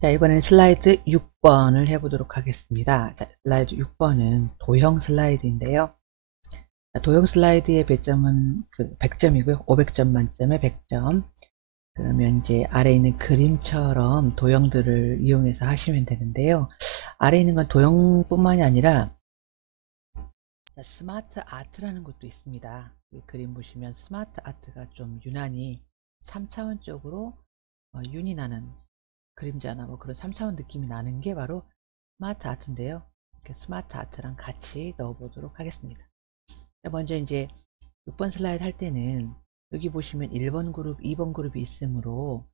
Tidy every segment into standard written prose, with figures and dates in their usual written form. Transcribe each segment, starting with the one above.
자, 이번엔 슬라이드 6번을 해보도록 하겠습니다. 자, 슬라이드 6번은 도형 슬라이드인데요. 자, 도형 슬라이드의 배점은 100점이고요. 500점 만점에 100점. 그러면 이제 아래에 있는 그림처럼 도형들을 이용해서 하시면 되는데요. 아래에 있는 건 도형뿐만이 아니라 자, 스마트 아트라는 것도 있습니다. 이 그림 보시면 스마트 아트가 좀 유난히 3차원적으로 윤이 나는 그림자나 뭐 그런 3차원 느낌이 나는 게 바로 스마트 아트인데요. 이렇게 스마트 아트랑 같이 넣어보도록 하겠습니다. 먼저 이제 6번 슬라이드 할 때는 여기 보시면 1번 그룹, 2번 그룹이 있으므로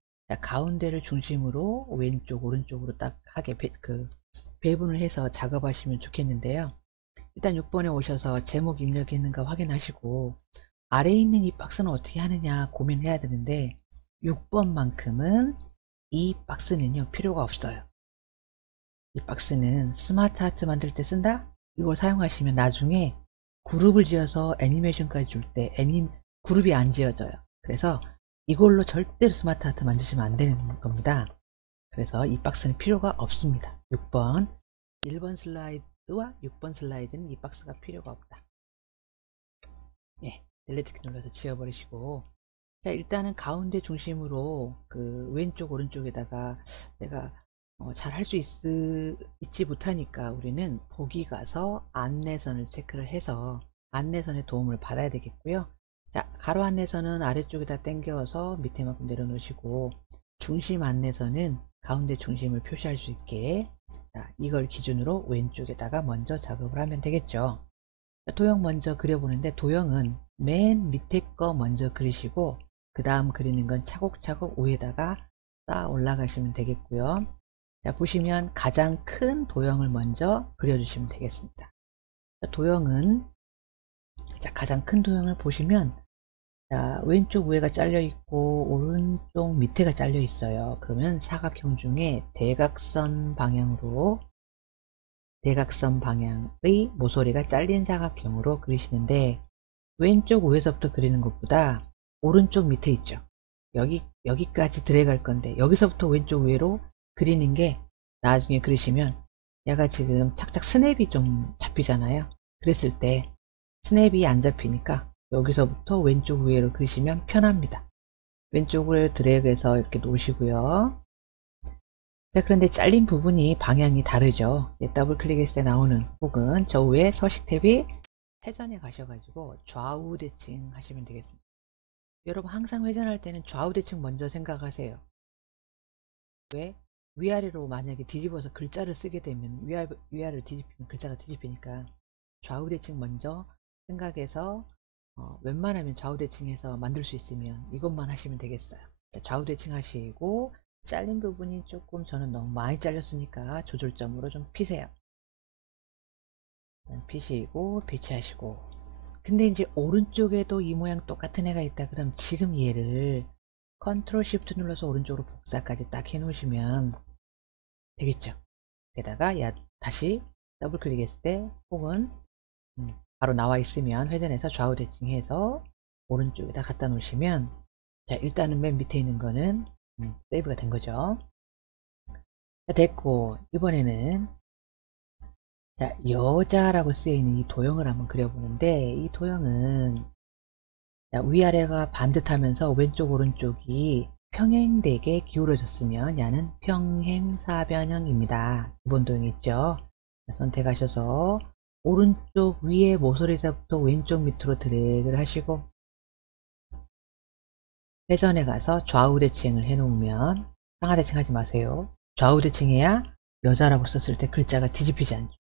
가운데를 중심으로 왼쪽, 오른쪽으로 딱 하게 배분을 해서 작업하시면 좋겠는데요. 일단 6번에 오셔서 제목 입력했는가 확인하시고 아래에 있는 이 박스는 어떻게 하느냐 고민해야 되는데 6번만큼은 이 박스는요 필요가 없어요. 이 박스는 스마트 아트 만들 때 쓴다? 이걸 사용하시면 나중에 그룹을 지어서 애니메이션까지 줄 때 그룹이 안 지어져요. 그래서 이걸로 절대로 스마트 아트 만드시면 안 되는 겁니다. 그래서 이 박스는 필요가 없습니다. 6번 1번 슬라이드와 6번 슬라이드는 이 박스가 필요가 없다. 예, 델리트 키 눌러서 지워버리시고 자, 일단은 가운데 중심으로 그 왼쪽 오른쪽에다가 내가 잘 할 수 있지 못하니까 우리는 보기 가서 안내선을 체크를 해서 안내선의 도움을 받아야 되겠고요. 자, 가로 안내선은 아래쪽에다 당겨서 밑에만큼 내려놓으시고 중심 안내선은 가운데 중심을 표시할 수 있게 자, 이걸 기준으로 왼쪽에다가 먼저 작업을 하면 되겠죠. 자, 도형 먼저 그려보는데 도형은 맨 밑에 거 먼저 그리시고 그 다음 그리는 건 차곡차곡 위에다가 쌓아 올라가시면 되겠고요. 자, 보시면 가장 큰 도형을 먼저 그려주시면 되겠습니다. 자, 도형은 자, 가장 큰 도형을 보시면 자, 왼쪽 위에가 잘려 있고 오른쪽 밑에가 잘려 있어요. 그러면 사각형 중에 대각선 방향의 모서리가 잘린 사각형으로 그리시는데 왼쪽 위에서부터 그리는 것보다 오른쪽 밑에 있죠. 여기까지 드래그할 건데 여기서부터 왼쪽 위로 그리는 게 나중에 그리시면 얘가 지금 착착 스냅이 좀 잡히잖아요. 그랬을 때 스냅이 안 잡히니까 여기서부터 왼쪽 위로 그리시면 편합니다. 왼쪽을 드래그해서 이렇게 놓으시고요. 자, 그런데 잘린 부분이 방향이 다르죠. 더블 클릭했을 때 나오는 혹은 저 위에 서식 탭이 회전에 가셔가지고 좌우 대칭 하시면 되겠습니다. 여러분 항상 회전할 때는 좌우 대칭 먼저 생각하세요. 왜? 위아래로 만약에 뒤집어서 글자를 쓰게 되면 위아래로 뒤집히면 글자가 뒤집히니까 좌우 대칭 먼저 생각해서 웬만하면 좌우 대칭해서 만들 수 있으면 이것만 하시면 되겠어요. 자, 좌우 대칭 하시고 잘린 부분이 조금 저는 너무 많이 잘렸으니까 조절점으로 좀 피세요. 피시고 배치하시고 근데 이제 오른쪽에도 이 모양 똑같은 애가 있다 그럼 지금 얘를 컨트롤 시프트 눌러서 오른쪽으로 복사까지 딱 해 놓으시면 되겠죠. 게다가 다시 더블 클릭했을 때 혹은 바로 나와 있으면 회전해서 좌우 대칭해서 오른쪽에다 갖다 놓으시면 자, 일단은 맨 밑에 있는 거는 세이브가 된 거죠. 자, 됐고 이번에는 자, 여자라고 쓰여있는 이 도형을 한번 그려보는데 이 도형은 자, 위아래가 반듯하면서 왼쪽 오른쪽이 평행되게 기울어졌으면 야는 평행사변형입니다. 기본 도형 있죠. 선택하셔서 오른쪽 위에 모서리서부터 왼쪽 밑으로 드래그를 하시고 회전에 가서 좌우 대칭을 해놓으면 상하 대칭 하지 마세요. 좌우 대칭해야 여자라고 썼을 때 글자가 뒤집히지 않죠.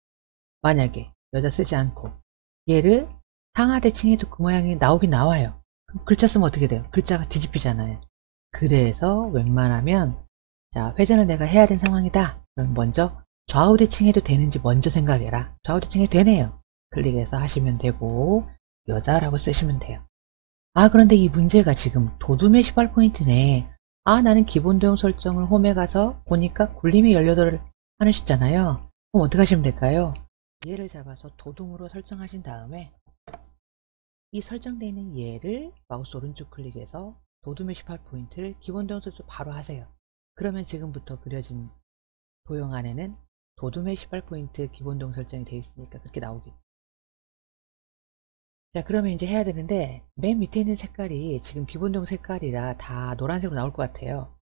만약에 여자 쓰지 않고 얘를 상하 대칭해도 그 모양이 나오긴 나와요. 그럼 글자 쓰면 어떻게 돼요? 글자가 뒤집히잖아요. 그래서 웬만하면 자, 회전을 내가 해야 되는 상황이다. 그럼 먼저 좌우 대칭해도 되는지 먼저 생각해라. 좌우 대칭해도 되네요. 클릭해서 하시면 되고 여자라고 쓰시면 돼요. 아, 그런데 이 문제가 지금 도둠의 시발 포인트네. 아, 나는 기본 도형 설정을 홈에 가서 보니까 굴림이 18을 하시잖아요. 그럼 어떻게 하시면 될까요? 얘를 잡아서 도둠으로 설정하신 다음에 이 설정되어 있는 얘를 마우스 오른쪽 클릭해서 도둠의 18포인트를 기본 도형 설정 바로 하세요. 그러면 지금부터 그려진 도형 안에는 도둠의 18포인트 기본동 설정이 되어 있으니까 그렇게 나오겠죠. 자, 그러면 이제 해야 되는데 맨 밑에 있는 색깔이 지금 기본동 색깔이라 다 노란색으로 나올 것 같아요.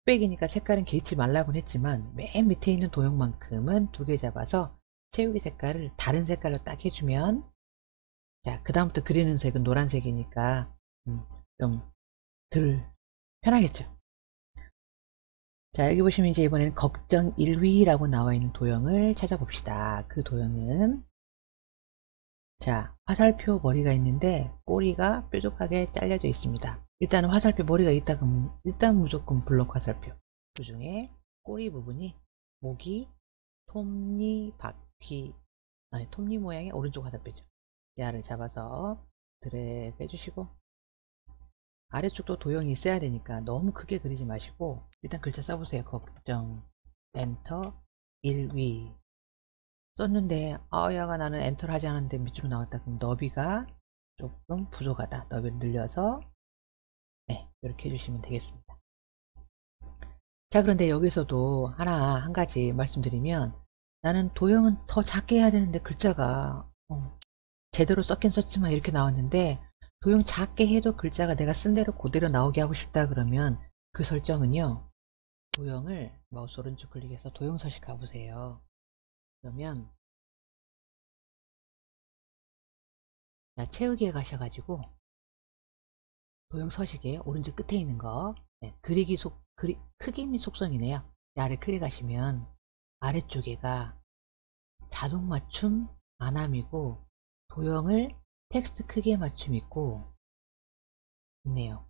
흑백이니까 색깔은 개의치 말라고는 했지만 맨 밑에 있는 도형만큼은 두 개 잡아서 채우기 색깔을 다른 색깔로 딱 해주면, 자, 그 다음부터 그리는 색은 노란색이니까 좀 덜 편하겠죠. 자, 여기 보시면 이제 이번에는 걱정 1위라고 나와 있는 도형을 찾아봅시다. 그 도형은, 자, 화살표 머리가 있는데 꼬리가 뾰족하게 잘려져 있습니다. 일단은 화살표 머리가 있다 그러면 일단 무조건 블록 화살표. 그 중에 꼬리 부분이 모기, 톱니, 바퀴, 아니 톱니 모양의 오른쪽 화살표죠. 얘를 잡아서 드래그 해주시고, 아래쪽도 도형이 있어야 되니까 너무 크게 그리지 마시고 일단 글자 써보세요. 걱정 엔터 1위 썼는데 야가 나는 엔터를 하지 않았는데 밑으로 나왔다. 그럼 너비가 조금 부족하다. 너비를 늘려서 네, 이렇게 해주시면 되겠습니다. 자, 그런데 여기서도 한 가지 말씀드리면, 나는 도형은 더 작게 해야 되는데 글자가 제대로 썼긴 썼지만 이렇게 나왔는데, 도형 작게 해도 글자가 내가 쓴 대로 그대로 나오게 하고 싶다 그러면 그 설정은요, 도형을 마우스 오른쪽 클릭해서 도형 서식 가보세요. 그러면 자, 채우기에 가셔가지고 도형 서식에 오른쪽 끝에 있는 거, 네, 크기 및 속성이네요. 이 아래 클릭하시면 아래쪽에가 자동 맞춤 안함이고, 도형을 텍스트 크기에 맞춤 있고 있네요.